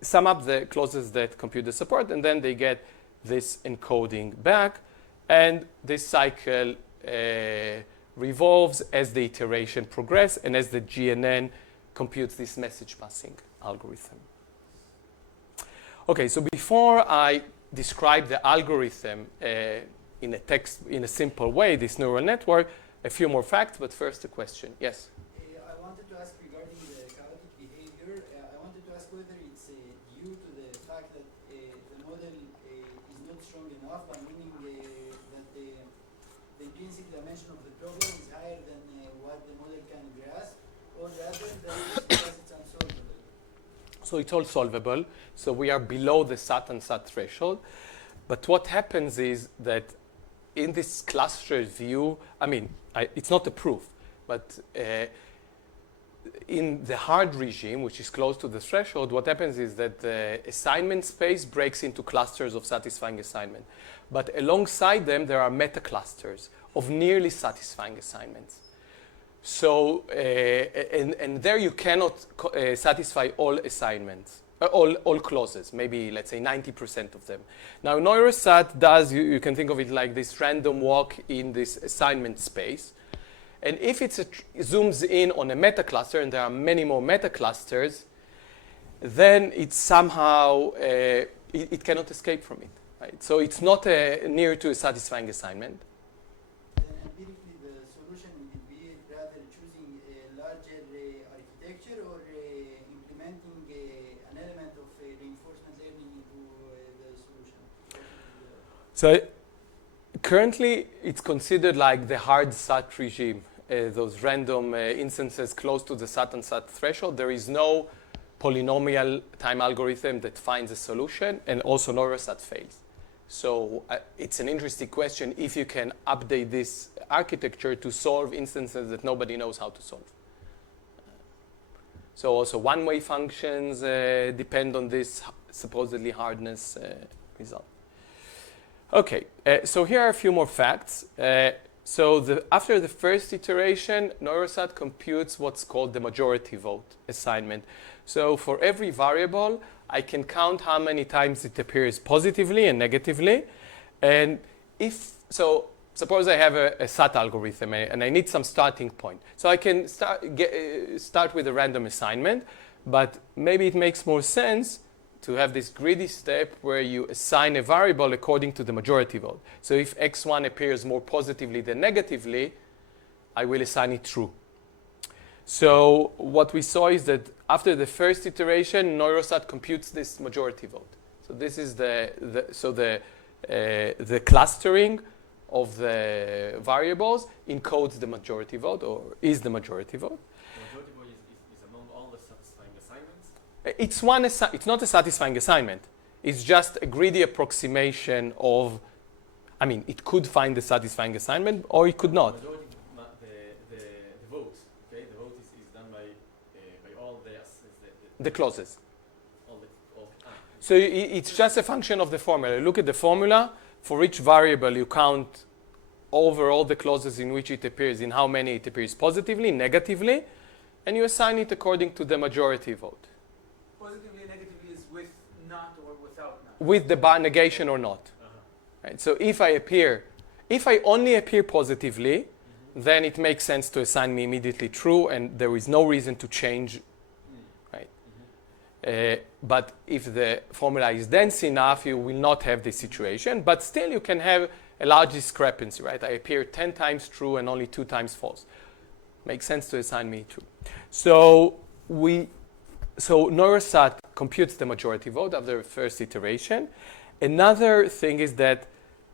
sum up the clauses that compute the support, and then they get this encoding back. And this cycle revolves as the iteration progresses and as the GNN computes this message passing algorithm. Okay, so before I describe the algorithm in a simple way, this neural network, a few more facts, but first a question. Yes? I wanted to ask regarding the chaotic behavior. I wanted to dimension of the problem is higher than what the model can grasp, or rather than because it's unsolvable. So it's all solvable. So we are below the SAT and SAT threshold. But what happens is that in this clustered view, I mean, it's not a proof, but in the hard regime, which is close to the threshold, what happens is that the assignment space breaks into clusters of satisfying assignment. But alongside them, there are meta-clusters of nearly satisfying assignments. So, and there you cannot satisfy all assignments, all clauses, maybe let's say 90% of them. Now, Neurosat does, you can think of it like this random walk in this assignment space. And if it zooms in on a meta-cluster, and there are many more meta-clusters, then it somehow, it cannot escape from it. Right? So it's not near to a satisfying assignment. Then empirically, the solution would be rather choosing a larger architecture or implementing an element of reinforcement learning into the solution. So currently, it's considered like the hard SAT regime. Those random instances close to the SAT and SAT threshold. There is no polynomial time algorithm that finds a solution, and also Neurosat fails. So it's an interesting question if you can update this architecture to solve instances that nobody knows how to solve. So also one-way functions depend on this supposedly hardness result. Okay, so here are a few more facts. So after the first iteration, Neurosat computes what's called the majority vote assignment. So for every variable, I can count how many times it appears positively and negatively. And so suppose I have a SAT algorithm and I need some starting point. So I can start with a random assignment, but maybe it makes more sense to have this greedy step where you assign a variable according to the majority vote. So if x1 appears more positively than negatively, I will assign it true. So what we saw is that after the first iteration, Neurosat computes this majority vote. So this is the clustering of the variables encodes the majority vote, or is the majority vote. Majority vote is among all the satisfying assignments. It's not a satisfying assignment. It's just a greedy approximation of, I mean, it could find the satisfying assignment or it could not. Majority, the vote, okay? The vote is done by all The clauses. all. So it's just a function of the formula. Look at the formula. For each variable, you count over all the clauses in which it appears, in how many it appears positively, negatively, and you assign it according to the majority vote. Positively and negatively is with not or without not. With the bar negation or not. Right? So if I only appear positively, then it makes sense to assign me immediately true, and there is no reason to change. Right? But if the formula is dense enough, you will not have this situation. But still, you can have a large discrepancy, right? I appear 10 times true and only 2 times false. Makes sense to assign me true. So Neurosat computes the majority vote after the first iteration. Another thing is that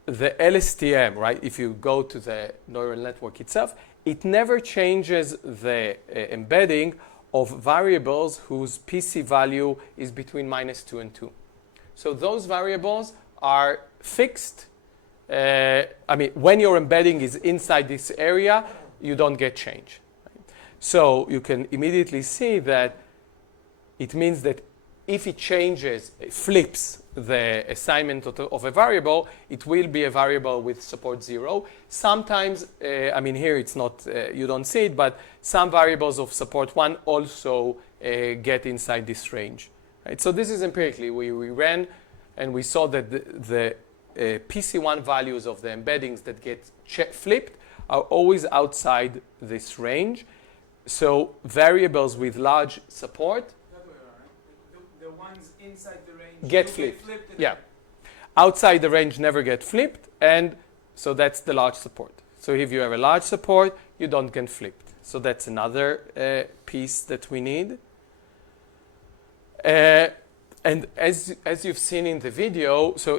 the LSTM, right? If you go to the neural network itself, it never changes the embedding of variables whose PC value is between -2 and 2. So those variables are fixed. I mean, when your embedding is inside this area, you don't get change. Right? So you can immediately see that it means that if it changes, it flips the assignment of a variable, it will be a variable with support 0. Sometimes, I mean, here it's not, you don't see it, but some variables of support 1 also get inside this range. Right? So this is empirically. We ran and we saw that the PC1 values of the embeddings that get flipped are always outside this range. So variables with large support The ones inside the range get will flipped. Yeah. Outside the range never get flipped, and so that's the large support. So if you have a large support, you don't get flipped. So that's another piece that we need. And as you've seen in the video, so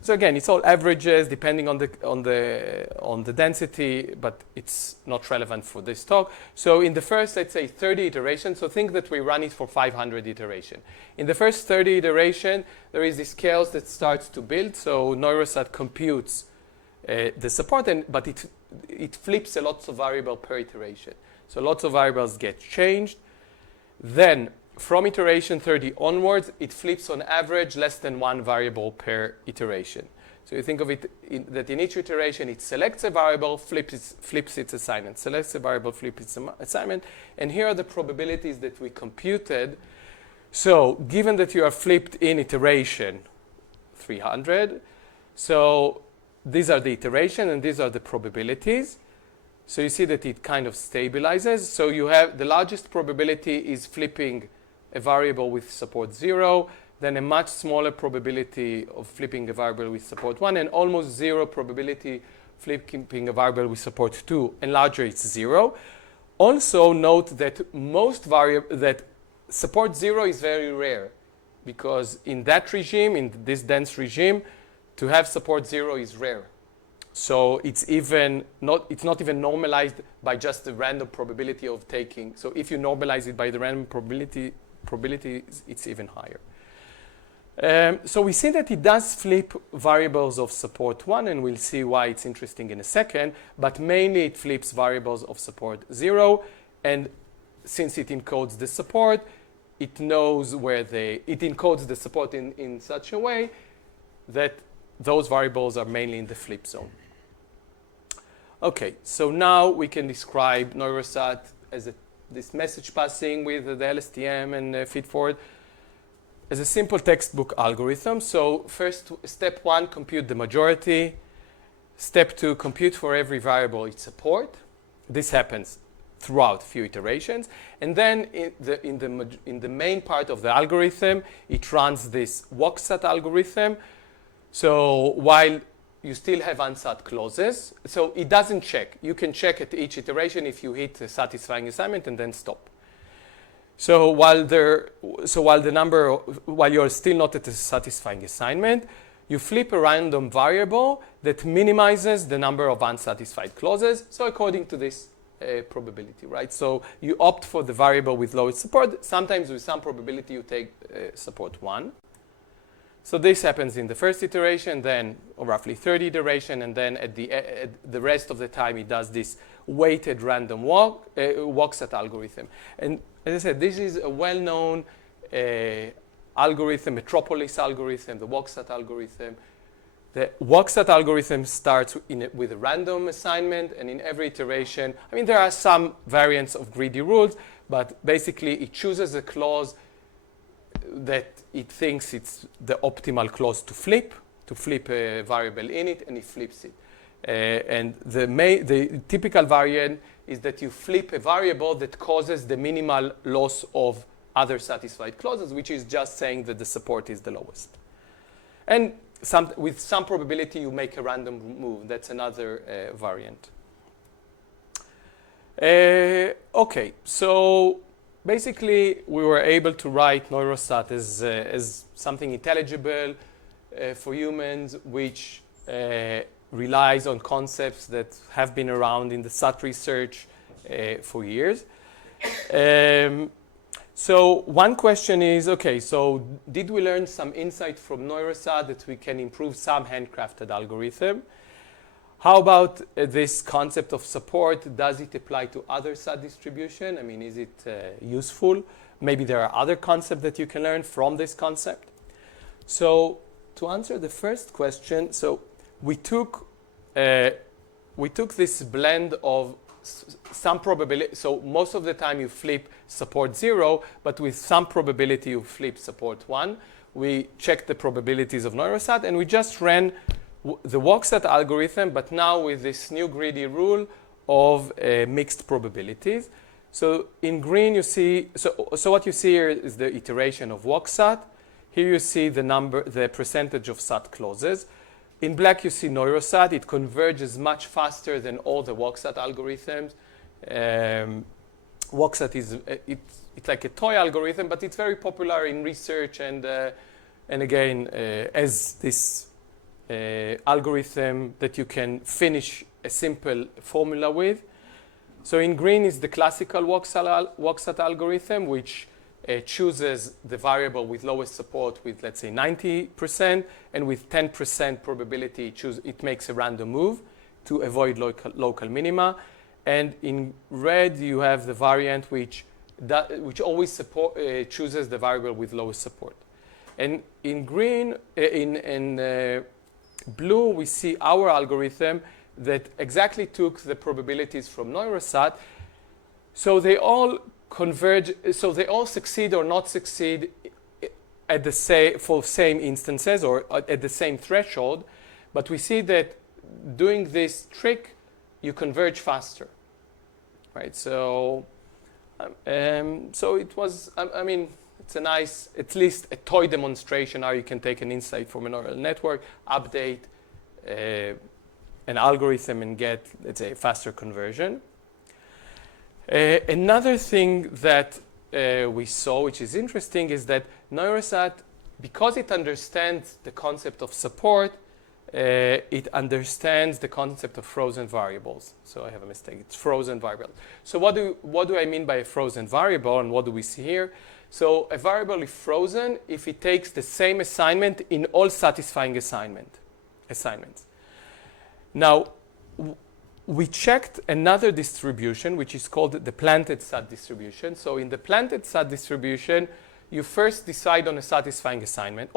So again, it's all averages depending on the density, but it's not relevant for this talk. So in the first, let's say 30 iterations, so think that we run it for 500 iterations. In the first 30 iteration, there is this chaos that starts to build. So Neurosat computes the support, but it flips a lot of variables per iteration. So lots of variables get changed. Then from iteration 30 onwards, it flips on average less than one variable per iteration. So you think of it that in each iteration, it selects a variable, flips its assignment, selects a variable, flips its assignment. And here are the probabilities that we computed. So given that you are flipped in iteration 300, so these are the iteration and these are the probabilities. So you see that it kind of stabilizes. So you have the largest probability is flipping a variable with support 0, then a much smaller probability of flipping a variable with support 1, and almost 0 probability flipping a variable with support 2, and larger it's 0. Also note that that support 0 is very rare, because in that regime, in this dense regime, to have support 0 is rare. So it's not even normalized by just the random probability of taking. So if you normalize it by the random probability, it's even higher. So we see that it does flip variables of support 1, and we'll see why it's interesting in a second, but mainly it flips variables of support 0, and since it encodes the support, it knows it encodes the support in such a way that those variables are mainly in the flip zone. Okay, so now we can describe Neurosat as this message passing with the LSTM and feedforward as a simple textbook algorithm. So first, step 1, compute the majority. Step 2, compute for every variable its support. This happens throughout a few iterations. And then in the main part of the algorithm, it runs this walk-sat algorithm. So while you still have unsat clauses. So it doesn't check. You can check at each iteration if you hit a satisfying assignment and then stop. So while you're still not at a satisfying assignment, you flip a random variable that minimizes the number of unsatisfied clauses. So according to this probability, right? So you opt for the variable with lowest support. Sometimes with some probability you take support 1. So this happens in the first iteration, then roughly 30 iteration, and then at the rest of the time it does this weighted random walk-sat algorithm. And as I said, this is a well-known algorithm, Metropolis algorithm, the walk-sat algorithm. The walk-sat algorithm starts with a random assignment, and in every iteration, I mean, there are some variants of greedy rules, but basically it chooses a clause that it thinks it's the optimal clause to flip a variable in it, and it flips it. And the typical variant is that you flip a variable that causes the minimal loss of other satisfied clauses, which is just saying that the support is the lowest. And with some probability, you make a random move. That's another variant. Okay, so basically, we were able to write Neurosat as something intelligible for humans, which relies on concepts that have been around in the SAT research for years. So one question is, okay, so did we learn some insight from Neurosat that we can improve some handcrafted algorithm? How about this concept of support? Does it apply to other SAT distribution? I mean, is it useful? Maybe there are other concepts that you can learn from this concept. So to answer the first question, so we took this blend of some probability. So most of the time you flip support 0, but with some probability you flip support 1. We checked the probabilities of Neurosat, and we just ran the walk-sat algorithm, but now with this new greedy rule of mixed probabilities. So in green you see, so what you see here is the iteration of walk-sat. Here you see the percentage of SAT clauses. In black you see Neurosat. It converges much faster than all the walk-sat algorithms. Walk-sat it's like a toy algorithm, but it's very popular in research, and again, as this algorithm that you can finish a simple formula with. So in green is the classical Waksat algorithm, which chooses the variable with lowest support with, let's say, 90%, and with 10% probability, it makes a random move to avoid local minima. And in red, you have the variant which always chooses the variable with lowest support. And in green, in blue, we see our algorithm that exactly took the probabilities from Neurosat. So they all converge, so they all succeed or not succeed at the same instances or at the same threshold. But we see that doing this trick, you converge faster, right? So, so it was, I mean, it's a nice, at least a toy demonstration how you can take an insight from a neural network, update an algorithm and get, let's say, a faster conversion. Another thing that we saw, which is interesting, is that Neurosat, because it understands the concept of support, it understands the concept of frozen variables. So I have a mistake. It's frozen variable. So what do I mean by a frozen variable, and what do we see here? So a variable is frozen if it takes the same assignment in all satisfying assignments. Now, we checked another distribution, which is called the planted SAT distribution. So in the planted SAT distribution, you first decide on a satisfying assignment,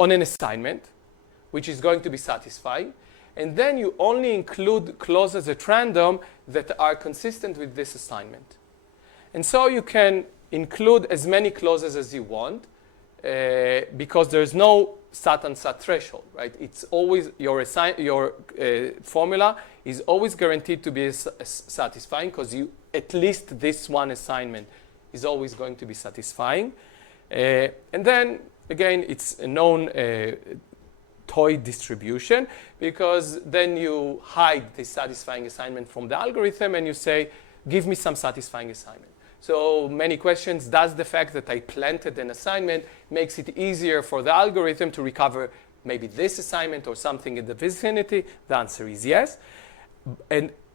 which is going to be satisfying. And then you only include clauses at random that are consistent with this assignment. And so you can include as many clauses as you want because there's no SAT and SAT threshold, right? It's always your formula is always guaranteed to be satisfying because at least this one assignment is always going to be satisfying. And then again, it's a known toy distribution because then you hide the satisfying assignment from the algorithm and you say, give me some satisfying assignment. So many questions, does the fact that I planted an assignment makes it easier for the algorithm to recover maybe this assignment or something in the vicinity? The answer is yes.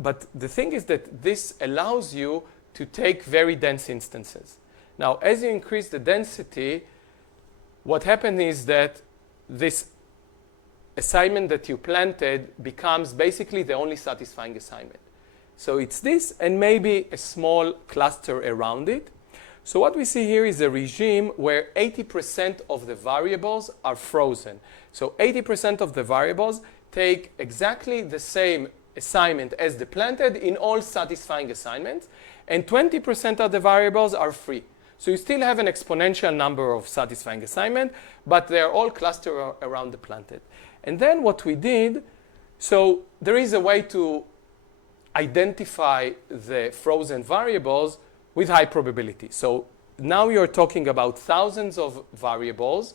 But the thing is that this allows you to take very dense instances. Now, as you increase the density, what happens is that this assignment that you planted becomes basically the only satisfying assignment. So it's this and maybe a small cluster around it. So what we see here is a regime where 80% of the variables are frozen. So 80% of the variables take exactly the same assignment as the planted in all satisfying assignments, and 20% of the variables are free. So you still have an exponential number of satisfying assignments, but they're all clustered around the planted. And then what we did, so there is a way to identify the frozen variables with high probability. So now you're talking about thousands of variables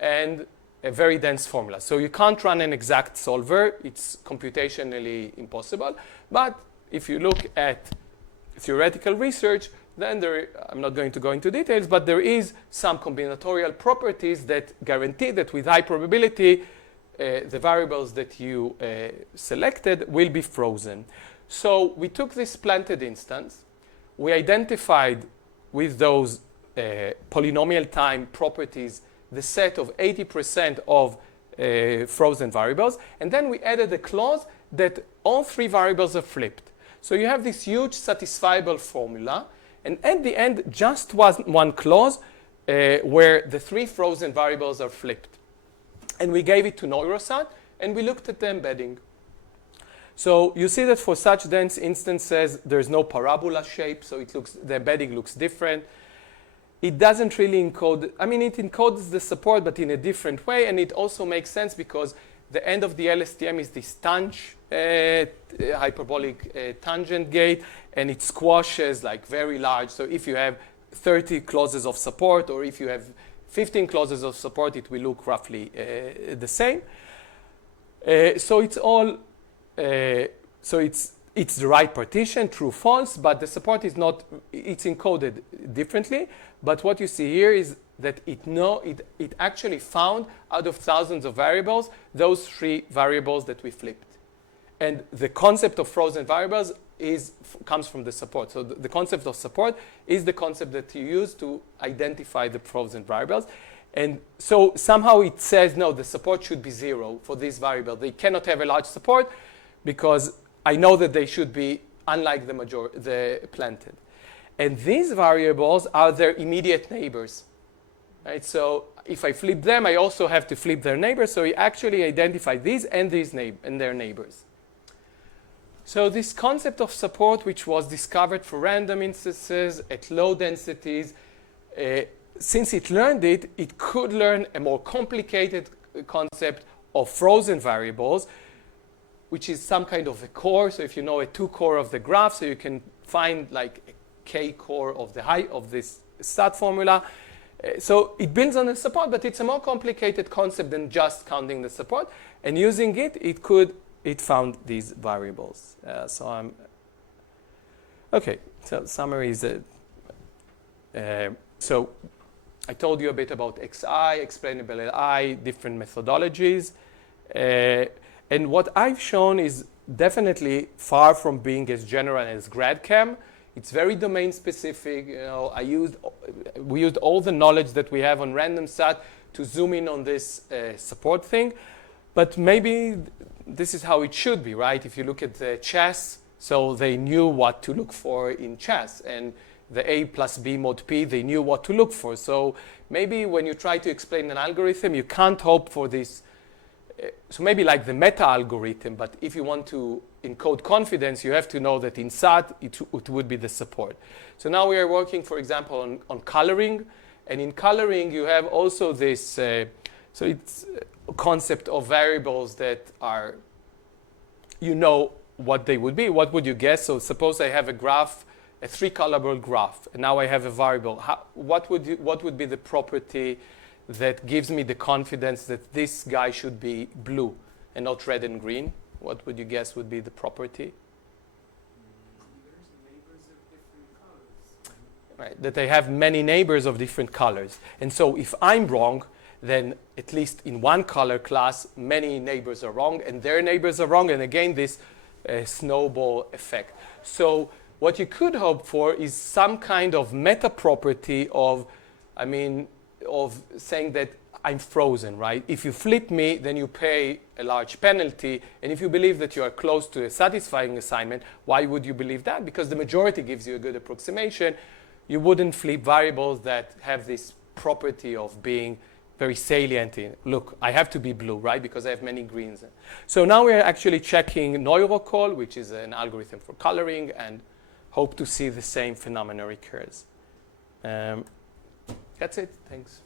and a very dense formula. So you can't run an exact solver. It's computationally impossible. But if you look at theoretical research, then I'm not going to go into details, but there is some combinatorial properties that guarantee that with high probability, the variables that you selected will be frozen. So we took this planted instance. We identified with those polynomial time properties the set of 80% of frozen variables. And then we added a clause that all three variables are flipped. So you have this huge satisfiable formula. And at the end, just one clause where the three frozen variables are flipped. And we gave it to Neurosat, and we looked at the embedding. So you see that for such dense instances, there's no parabola shape, so the embedding looks different. It doesn't really encode, I mean, it encodes the support, but in a different way, and it also makes sense because the end of the LSTM is this hyperbolic tangent gate, and it squashes like very large. So if you have 30 clauses of support, or if you have 15 clauses of support, it will look roughly the same. So it's all, so it's the right partition, true, false, but the support is not, it's encoded differently. But what you see here is that it actually found out of thousands of variables, those 3 variables that we flipped. And the concept of frozen variables comes from the support. So the concept of support is the concept that you use to identify the frozen variables. And so somehow it says, no, the support should be 0 for this variable. They cannot have a large support because I know that they should be unlike the planted. And these variables are their immediate neighbors. Right? So if I flip them, I also have to flip their neighbors. So we actually identify these and their neighbors. So this concept of support, which was discovered for random instances at low densities, since it learned it, it could learn a more complicated concept of frozen variables, which is some kind of a core. So if you know a 2 core of the graph, so you can find like a k core of the height of this stat formula. So it builds on the support, but it's a more complicated concept than just counting the support. And using it, it found these variables. Okay, so summary is so I told you a bit about XI, explainable LI, different methodologies. And what I've shown is definitely far from being as general as GradCAM. It's very domain specific. You know, we used all the knowledge that we have on random stat to zoom in on this support thing. But maybe this is how it should be, right? If you look at the chess, so they knew what to look for in chess. And the A plus B mod P, they knew what to look for. So maybe when you try to explain an algorithm, you can't hope for this. So maybe like the meta algorithm, but if you want to encode confidence, you have to know that in SAT, it would be the support. So now we are working, for example, on coloring. And in coloring, you have also this, so it's a concept of variables that are, you know what they would be. What would you guess? So suppose I have a graph, a 3-colorable graph, and now I have a variable. What would be the property that gives me the confidence that this guy should be blue and not red and green? What would you guess would be the property? Neighbors of different colors. Right, that they have many neighbors of different colors. And so if I'm wrong, then at least in one color class, many neighbors are wrong, and their neighbors are wrong, and again, this snowball effect. So what you could hope for is some kind of meta property of saying that I'm frozen, right? If you flip me, then you pay a large penalty. And if you believe that you are close to a satisfying assignment, why would you believe that? Because the majority gives you a good approximation. You wouldn't flip variables that have this property of being very salient in, look, I have to be blue, right? Because I have many greens. So now we're actually checking NeuroCol, which is an algorithm for coloring, and hope to see the same phenomena occurs. That's it. Thanks.